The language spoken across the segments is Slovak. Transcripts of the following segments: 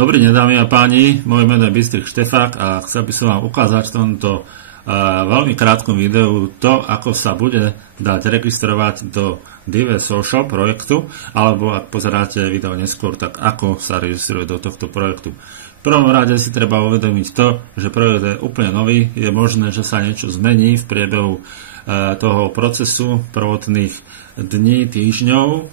Dobrý deň, dámy a páni, moje meno je Bystrik Štefák a chcel by som vám ukázať v tomto veľmi krátkom videu to, ako sa bude dať registrovať do Dive Social projektu, alebo ak pozeráte video neskôr, tak ako sa registruje do tohto projektu. V prvom rade si treba uvedomiť to, že projekt je úplne nový, je možné, že sa niečo zmení v priebehu toho procesu prvotných dní, týždňov,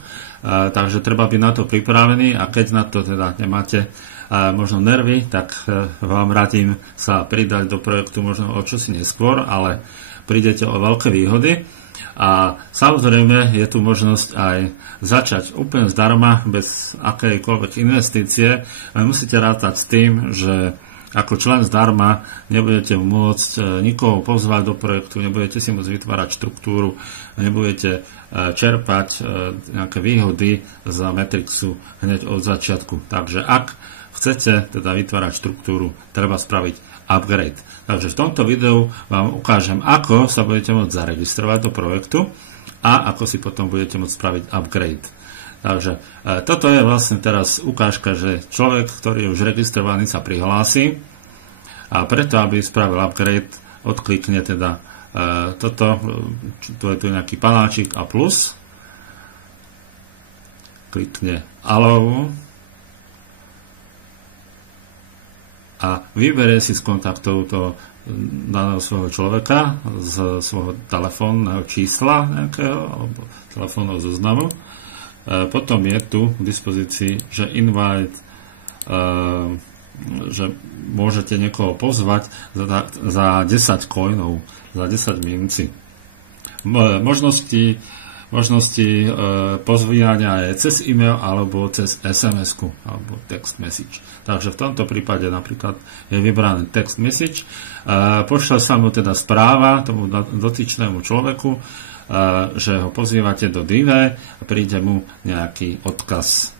takže treba byť na to pripravený a keď na to teda nemáte možno nervy, tak vám radím sa pridať do projektu možno o čosi neskôr, ale prídete o veľké výhody a samozrejme je tu možnosť aj začať úplne zdarma, bez akejkoľvek investície, ale musíte rátať s tým, že ako člen zdarma nebudete môcť nikoho pozvať do projektu, nebudete si môcť vytvárať štruktúru, nebudete čerpať nejaké výhody z Matrixu hneď od začiatku. Takže ak chcete teda vytvárať štruktúru, treba spraviť upgrade. Takže v tomto videu vám ukážem, ako sa budete môcť zaregistrovať do projektu a ako si potom budete môcť spraviť upgrade. Takže toto je vlastne teraz ukážka, že človek, ktorý je už registrovaný, sa prihlási a preto, aby spravil upgrade, odklikne teda toto, tu je tu nejaký panáčik a plus, klikne allow a vyberie si z kontaktov toho daného svojho človeka z svojho telefónneho čísla nejakého alebo telefónneho zoznamu. Potom je tu k dispozícii, že invite, že môžete niekoho pozvať za 10 coinov, za 10 mincí. Možnosti pozvíjania je cez e-mail alebo cez SMS-ku alebo text message. Takže v tomto prípade napríklad je vybraný text message. Pošle sa mu teda správa tomu dotyčnému človeku, že ho pozývate do Dive a príde mu nejaký odkaz,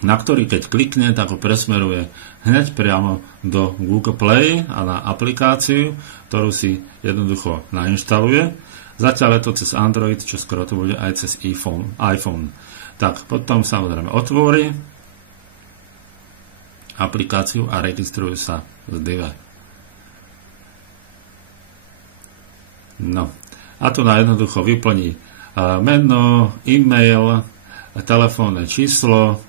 na ktorý keď klikne, tak ho presmeruje hneď priamo do Google Play a na aplikáciu, ktorú si jednoducho nainštaluje. Zatiaľ je to cez Android, čo skoro to bude aj cez iPhone. Tak potom samozrejme otvorí aplikáciu a registruje sa z Dive. No. A tu na jednoducho vyplní meno, e-mail, telefónne číslo,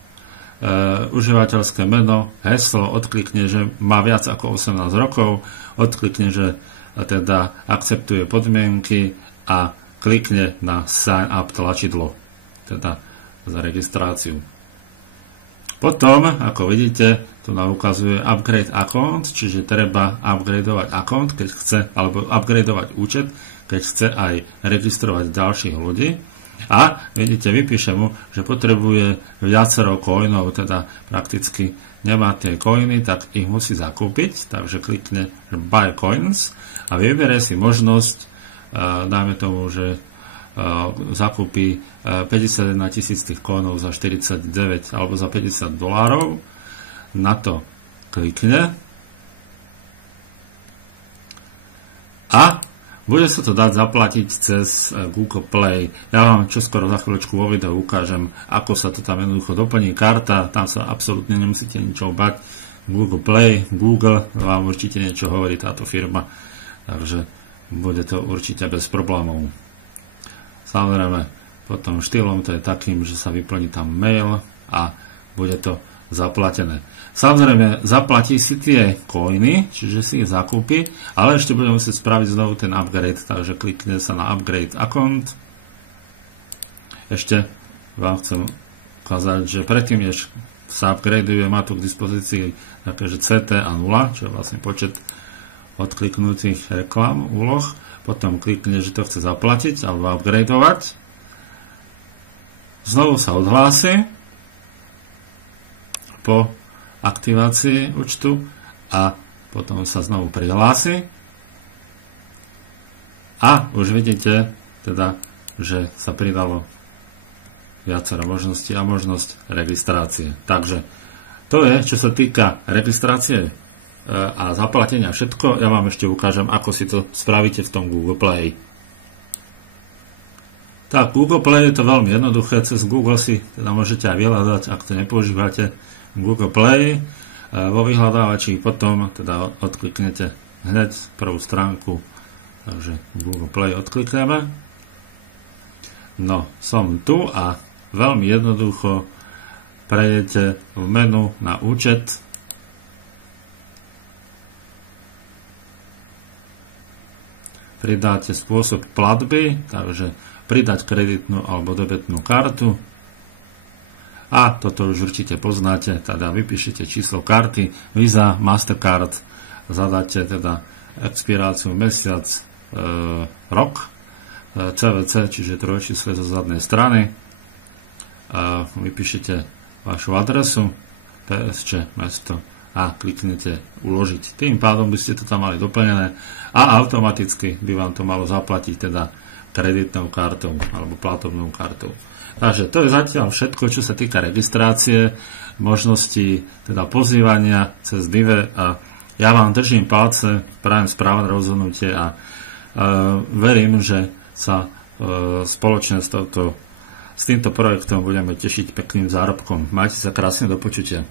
užívateľské meno, heslo, odklikne, že má viac ako 18 rokov, odklikne, že teda akceptuje podmienky a klikne na sign up tlačidlo, teda za registráciu. Potom, ako vidíte, tu nám ukazuje upgrade account, čiže treba upgradeovať account, keď chce, alebo upgradeovať účet, keď chce aj registrovať ďalších ľudí. A vidíte, vypíše mu, že potrebuje viacero coinov, teda prakticky nemá tie coiny, tak ich musí zakúpiť, takže klikne buy coins a vyberie si možnosť, dajme tomu, že zakúpi 51 000 tých coinov za 49 alebo za $50. Na to klikne a bude sa to dať zaplatiť cez Google Play. Ja vám čoskoro za chvíľočku vo videu ukážem, ako sa to tam jednoducho doplní karta, tam sa absolútne nemusíte ničo bať. Google Play, Google vám určite niečo hovorí táto firma, takže bude to určite bez problémov. Samozrejme, potom štýlom to je takým, že sa vyplní tam mail a bude to zaplatené. Samozrejme, zaplatí si tie coiny, čiže si ich zakúpi, ale ešte budeme musieť spraviť znovu ten upgrade, takže klikne sa na upgrade account. Ešte vám chcem ukázať, že predtým, než sa upgradeuje, má tu k dispozícii také, že CT a 0, čo je vlastne počet odkliknutých reklam, úloh. Potom klikne, že to chce zaplatiť alebo upgradeovať. Znovu sa odhlási po aktivácii účtu a potom sa znovu prihlási a už vidíte teda, že sa pridalo viacero možností a možnosť registrácie. Takže to je, čo sa týka registrácie a zaplatenia všetko. Ja vám ešte ukážem, ako si to spravíte v tom Google Play. Tak, Google Play je to veľmi jednoduché. Cez Google si teda môžete aj vyhľadať, ak to nepoužívate, Google Play vo vyhľadávači, potom teda odkliknete hneď prvú stránku, takže Google Play odklikneme. No, som tu a veľmi jednoducho prejdete v menu na účet. Pridáte spôsob platby, takže pridať kreditnú alebo debetnú kartu. A toto už určite poznáte, teda vypíšete číslo karty, Visa, Mastercard, zadáte teda expiráciu mesiac, rok, CVC, čiže trojčísle zo zadnej strany. Vypíšete vašu adresu, PSČ, mesto, a kliknete uložiť. Tým pádom by ste to tam mali doplnené a automaticky by vám to malo zaplatiť teda kreditnou kartou alebo platobnou kartou. Takže to je zatiaľ všetko, čo sa týka registrácie, možností teda pozývania cez Dive a ja vám držím palce, prajem správne rozhodnutie a verím, že sa spoločne s týmto projektom budeme tešiť pekným zárobkom. Majte sa krásne, do počutia.